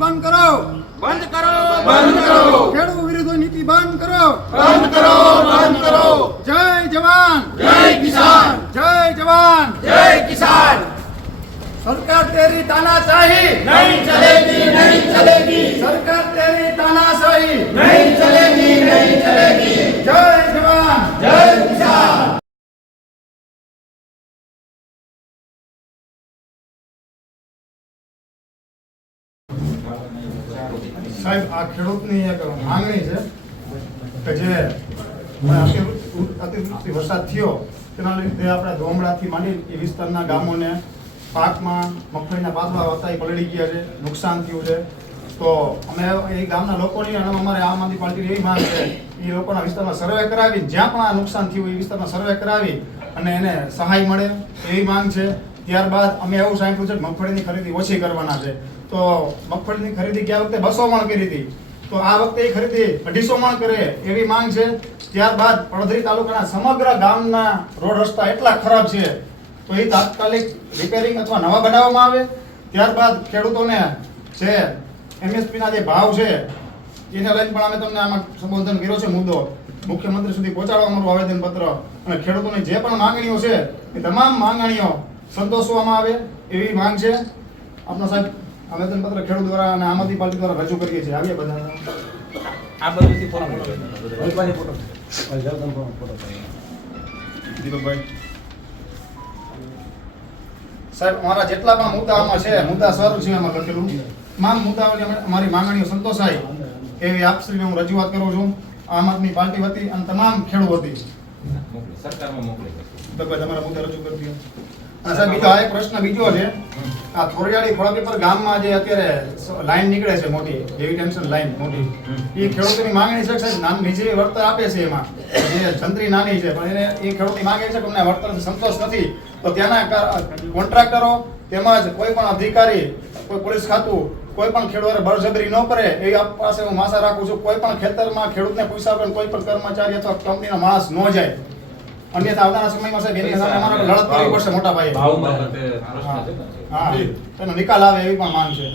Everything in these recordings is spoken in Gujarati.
બંધ કરો બંધ કરો બંધ કરો ખેડૂત વિરુદ્ધ નીતિ બંધ કરો બંધ કરો બંધ કરો જય જવાન જય કિસાન જય જવાન જય કિસાન સરકાર તેરી તાનાશાહી नहीं चलेगी नहीं चलेगी સરકાર તેરી તાનાશાહી नहीं चलेगी नहीं चलेगी જય જવાન जय किसान સાહેબ, આ ખેડૂતની એક માંગણી છે કે જે અતિવૃષ્ટિ વરસાદ થયો, તેના લીધે આપણે ધોમડાથી માંડી એ વિસ્તારના ગામોને પાકમાં મગફળીના પાકમાં હતા એ પલળી ગયા છે, નુકસાન થયું છે. તો અમે એ ગામના લોકોની અને અમારે આમ આદમી પાર્ટીની એવી માંગ છે, એ લોકોના વિસ્તારમાં સર્વે કરાવી જ્યાં પણ આ નુકસાન થયું એ વિસ્તારમાં સર્વે કરાવી અને એને સહાય મળે એવી માંગ છે. ત્યારબાદ અમે એવું સાંભળ્યું છે કે મગફળીની ખરીદી ઓછી કરવાના છે. તો મગફળીની ખરીદી ગયા વખતે બસો મણ કરી હતી? તો આ વખતે એ ખરીદી અઢીસો મણ કરે એવી માંગ છે. ત્યારબાદ પડધરી તાલુકાના સમગ્ર ગામના રોડ રસ્તા એટલા ખરાબ છે. તો એ તાત્કાલિક રિપેરિંગ અથવા નવા બનાવવામાં આવે. ત્યારબાદ ખેડૂતોને જે એમએસપીના જે ભાવ છે, એને લઈને પણ અમે તમને આમાં સંબોધન કર્યો છે મુદ્દો. મુખ્યમંત્રી સુધી પહોંચાડવા અમારું આવેદનપત્ર. અને ખેડૂતોની જે પણ માંગણીઓ છે, એ તમામ માંગણીઓ સંતોષવામાં આવે એવી માંગ છે. આપનો સાહેબ આવેદનપત્ર ખેડૂત દ્વારા અને આમ આદમી પાર્ટી દ્વારા રજૂ કરીએ છીએ. આવીએ બધા આ બધુંથી ફોટો દીપકભાઈ. સાહેબ અમારા જેટલા પણ મુદ્દા છે મુદ્દા સારું છે એમાં લખેલું. તમામ મુદ્દાઓની અમે- અમારી માંગણીઓ સંતોષાય એવી આપશ્રીને હું રજૂઆત કરું છું. આમ આદમી પાર્ટી વતી અને તમામ ખેડૂત વતી. મોકલી સરકારમાં મોકલી તમારા મુદ્દા રજૂ કરી દો. સાહેબ બીજો આ એક પ્રશ્ન બીજો છે. આ થોરિયાળી ખોળાપીપર ગામમાં જે અત્યારે લાઈન નીકળે છે મોટી હેવી ટેન્શન લાઈન મોટી એ ખેડૂતોની માંગણી છે સાહેબ નાન- નીચે વળતર આપે છે એમાં. જે જંત્રી નાની છે પણ એને એ ખેડૂતની માંગે છે કે અમને સંતોષ નથી. તો ત્યાંના કોન્ટ્રાક્ટરો તેમજ કોઈ પણ અધિકારી કોઈ પોલીસ ખાતું કોઈ પણ ખેડૂત બળજબરી ન કરે એ આપ પાસે હું આશા રાખું છું કોઈ પણ ખેતરમાં ખેડૂતને પૈસા આપે કોઈ પણ કર્મચારી અથવા કંપનીનો માણસ ન જાય. અન્યથા આવનારા સમયમાં સાહેબ એની સામે અમારે લડત કરવી પડશે મોટા ભાઈ ભાવ બાબતે? હા. એનો નિકાલ આવે એવી પણ માંગ છે.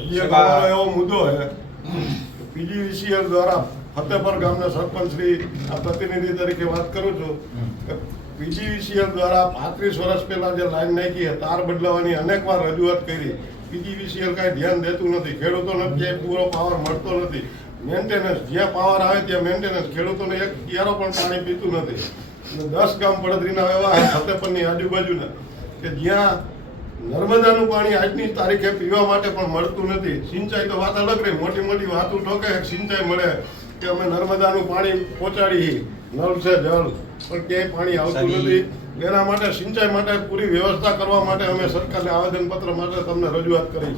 એવો મુદ્દો છે પીજીવીસીએલ દ્વારા ફતેપર ગામના સરપંચ શ્રી પ્રતિનિધિ તરીકે વાત કરું છું કે પીજીવીસીએલ દ્વારા પાંત્રીસ વર્ષ પહેલા જે લાઈન નાખી તાર બદલાવાની અનેકવાર રજૂઆત કરી. પીજીવીસીએલ કાંઈ ધ્યાન દેતું નથી. ખેડૂતોને જે પૂરો પાવર મળતો નથી. મેન્ટેનન્સ જ્યાં પાવર આવે ત્યાં મેન્ટેનન્સ ખેડૂતોને એક ક્યારો પણ પાણી પીતું નથી. દસ ગામ પડદરીના એવા ફતેપરની આજુબાજુના. કે જ્યાં નર્મદાનું પાણી આજની તારીખે પીવા માટે પણ મળતું નથી. સિંચાઈ તો વાત અલગ રહી. મોટી મોટી વાતો ઠોકે, સિંચાઈ મળે. કે અમે નર્મદાનું પાણી પહોંચાડી નળ છે જળ પણ ક્યાંય પાણી આવતું નથી એના માટે સિંચાઈ માટે પૂરી વ્યવસ્થા કરવા માટે અમે સરકારને આવેદનપત્ર માટે તમને રજૂઆત કરી.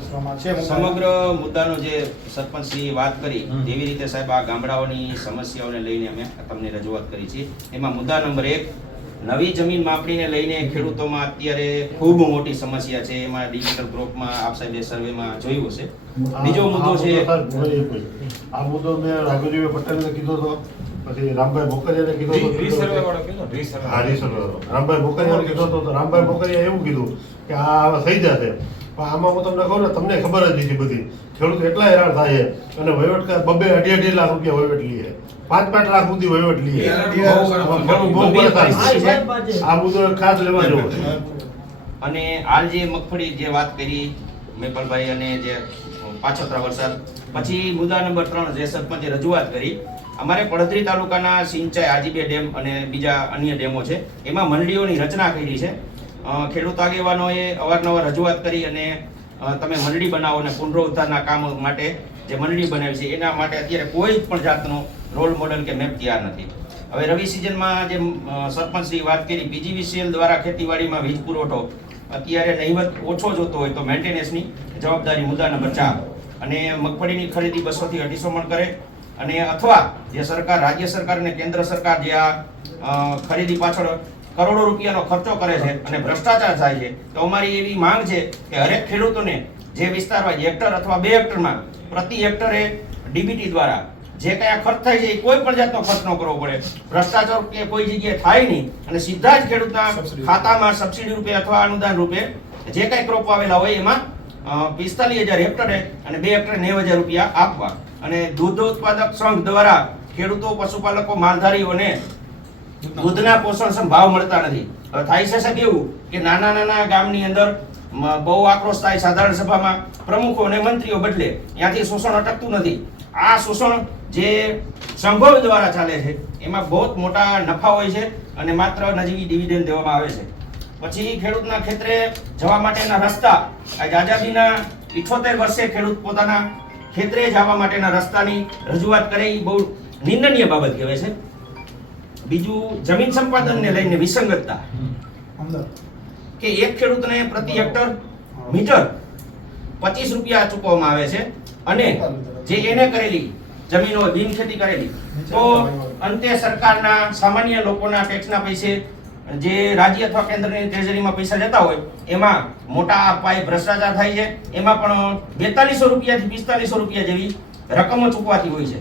સમગ્ર મુદ્દાનો જે સરપંચશ્રીએ વાત કરી તેવી રીતે સાહેબ આ ગામડાઓની સમસ્યાઓને લઈને અમે તમને રજૂઆત કરી છે એમાં મુદ્દા નંબર એક નવી જમીન માપણીને લઈને ખેડૂતોમાં અત્યારે ખૂબ મોટી સમસ્યા છે એમાં ડિજિટલ ગ્રુપમાં આપ સાહેબે સર્વેમાં જોયું હશે બીજો મુદ્દો છે આ મુદ્દો મેં રાઘુજીભાઈ પટેલને કીધો હતો પછી રામભાઈ મોકરિયાને કીધો. હા રીસર્વે રામભાઈ મોકરિયાને કીધો હતો તો રામભાઈ મોકરિયાએ એવું કીધું કે આ થઈ જશે. પણ આમાં હું તમને કહું ને તમને ખબર જ નથી બધી. ખેડૂત એટલા હેરાન થાય છે. અને વહીવટ બબે અઢી અઢી લાખ રૂપિયા વહીવટ લઈએ પાંચ પાંચ લાખ સુધી વહીવટ લઈએ. આ મુદ્દો ખાસ લેવા જેવો અને હાલ જે મગફળી જે વાત કરી મેપલભાઈ અને જે પાછોતરા વરસાદ પછી મુદ્દા નંબર ત્રણ જે સરપંચે રજૂઆત કરી અમારે પડધરી તાલુકાના સિંચાઈ આજીબે ડેમ અને બીજા અન્ય ડેમો છે. એમાં મંડળીઓની રચના કરી છે. ખેડૂત આગેવાનોએ અવારનવાર રજૂઆત કરી અને તમે મંડળી બનાવો અને પુનરુદ્ધારના કામ માટે જે મંડળી બનાવી છે એના માટે અત્યારે કોઈ પણ જાતનો રોલ મોડલ કે મેપ તૈયાર નથી. હવે રવિ સિઝનમાં જે અ, સરપંચશ્રી વાત કરી પીજીવીસીએલ દ્વારા ખેતીવાડીમાં વીજ પુરવઠો અત્યારે નહીવત ઓછો જોતો હોય તો મેન્ટેનન્સની જવાબદારી મુદ્દા નંબર ચાર. અને મગફળીની ખરીદી બસોથી અઢીસો મણ કરે અને અથવા જે સરકાર રાજ્ય સરકાર અને કેન્દ્ર સરકાર જે આ ખરીદી પાછળ કરોડો રૂપિયાનો ખર્ચો કરે છે અને ભ્રષ્ટાચાર થાય છે તો અમારી એવી માંગ છે કે હરેક ખેડૂતોને જે વિસ્તારમાં હેક્ટર અથવા બે હેક્ટરમાં પ્રતિ હેક્ટરે ડીબીટી દ્વારા જે કઈ આ ખર્ચ થાય છે એ કોઈ પણ જાતનો ખર્ચ ન કરવો પડે. ભ્રષ્ટાચાર કે કોઈ જગ્યાએ થાય નહીં અને સીધા જ ખેડૂતના ખાતામાં સબસિડી રૂપે અથવા અનુદાન રૂપે જે કાંઈ ક્રોપ આવેલા હોય એમાં પિસ્તાલીસ હજાર હેક્ટરે અને બે હેક્ટરે નેવું હજાર રૂપિયા આપવા. અને દૂધ ઉત્પાદક સંઘ દ્વારા ખેડૂતો, પશુપાલકો, માલધારીઓને દૂધના પોષણ ભાવ મળતા નથી. થાય છે સાહેબ એવું કે નાના નાના ગામની અંદર બહુ આક્રોશ થાય સાધારણ સભામાં પ્રમુખો અને મંત્રીઓ બદલે ત્યાંથી શોષણ અટકતું નથી. આ શોષણ જે સંઘો દ્વારા ચાલે છે, એમાં બહુ મોટા નફા હોય છે અને માત્ર નજીવી ડિવિડન્ડ દેવામાં આવે છે. પછી ખેડૂતના ખેતરે જવા માટેના રસ્તા, આ આઝાદીના ઇઠોતેર વર્ષે ખેડૂત પોતાના ખેતરે જવા માટેના રસ્તાની રજૂઆત કરે એ બહુ નિંદનીય બાબત કહેવાય છે. બીજું જમીન સંપાદનને લઈને વિસંગતતા. કે એક ખેડૂતને પ્રતિ હેક્ટર મીટર પચીસ રૂપિયા ચૂકવવામાં આવે છે અને જે એને કરેલી જમીનો બિન ખેતી કરેલી તો અંતે સરકારના સામાન્ય લોકોના ટેક્સના પૈસે જે રાજ્ય અથવા કેન્દ્રની ટ્રેઝરીમાં પૈસા જતા હોય, એમાં મોટા પાયે ભ્રષ્ટાચાર થાય છે. એમાં પણ બેતાલીસો રૂપિયાથી પિસ્તાલીસો રૂપિયા જેવી રકમો ચૂકવાતી હોય છે.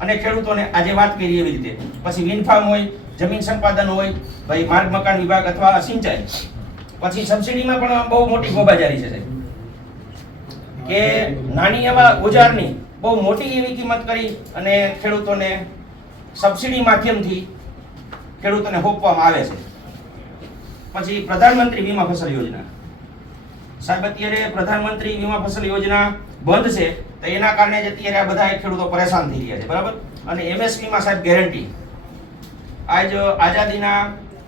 અને ખેડૂતોને આજે વાત કરી એવી રીતે. પછી વિનફાર્મ હોય, જમીન સંપાદન હોય, ભાઈ માર્ગ મકાન વિભાગ અથવા સિંચાઈ. પછી સબસિડીમાં પણ બહુ મોટી ગોબાજારી છે કે નાની એવા ઓજારની બહુ મોટી એવી કિંમત કરી અને ખેડૂતોને સબસિડી માધ્યમથી ખેડૂતોને હોપવામાં આવે છે. પછી પ્રધાનમંત્રી વીમા ફસલ યોજના. સાહેબ, અત્યારે પ્રધાનમંત્રી વીમા ફસલ યોજના બંધ છે, તો એના કારણે જ અત્યારે આ બધા ખેડૂતો પરેશાન થઈ રહ્યા છે, બરાબર? અને એમએસપીમાં સાહેબ ગેરંટી આજ, આઝાદીના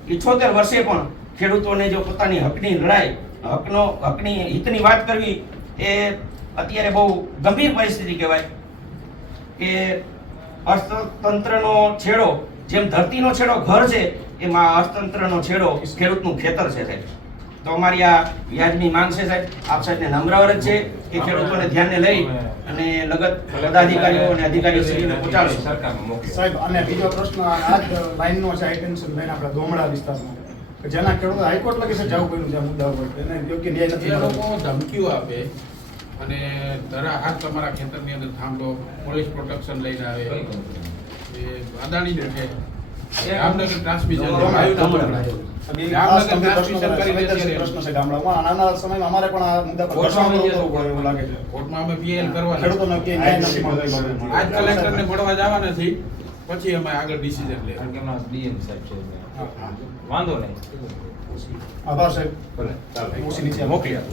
ઇઠોતેર વર્ષે પણ ખેડૂતોને જો પોતાની હકની લડાઈ, હકનો, હકની હિતની વાત કરવી, એ અત્યારે બહુ ગંભીર પરિસ્થિતિ કહેવાય. કે અર્થતંત્રનો છેડો જેમ ધરતીનો છેડો ઘર છે એમાં અર્થતંત્રનો છેડો ખેડૂતનું ખેતર છે સાહેબ. તો અમારી આ વ્યાજની માંગ છે સાહેબ. આપ સાહેબને નમ્ર અરજ છે કે ખેડૂતોને ધ્યાને લઈ અને લગત પદાધિકારીઓ અને અધિકારીઓ સુધીને પહોંચાડશો સાહેબ અને બીજો પ્રશ્ન આ જ લાઈનનો છે આઈટેન્શન લાઈન આપણા ધોમડા વિસ્તારમાં. કે જેના ખેડૂતો હાઈકોર્ટ લગી છે જવું પડ્યું છે આ મુદ્દા ઉપર. એને યોગ્ય ન્યાય નથી એ લોકો ધમકીઓ આપે અને ધરા હાથ તમારા ખેતરની અંદર થાંભલો પોલીસ પ્રોટેક્શન લઈને આવે. અદાણીનું છે. ટ્રાન્સમિશન છે. ગામડાઓમાં અને આવનારા સમયમાં અમારે પણ આ મુદ્દા પર ઘર્ષણ કરવું પડે એવું લાગે છે. કોર્ટમાં અમે પીએલ કરવાના ખેડૂતોને ક્યાંય ન્યાય નથી મળતો. આજ કલેક્ટરને મળવા જવાના છીએ પછી અમે આગળ ડિસિઝન કારણ કે સાહેબ છે. વાંધો નહીં. આભાર સાહેબ. ભલે. ચાલો. ઓછી નીચે મોકલી આપો.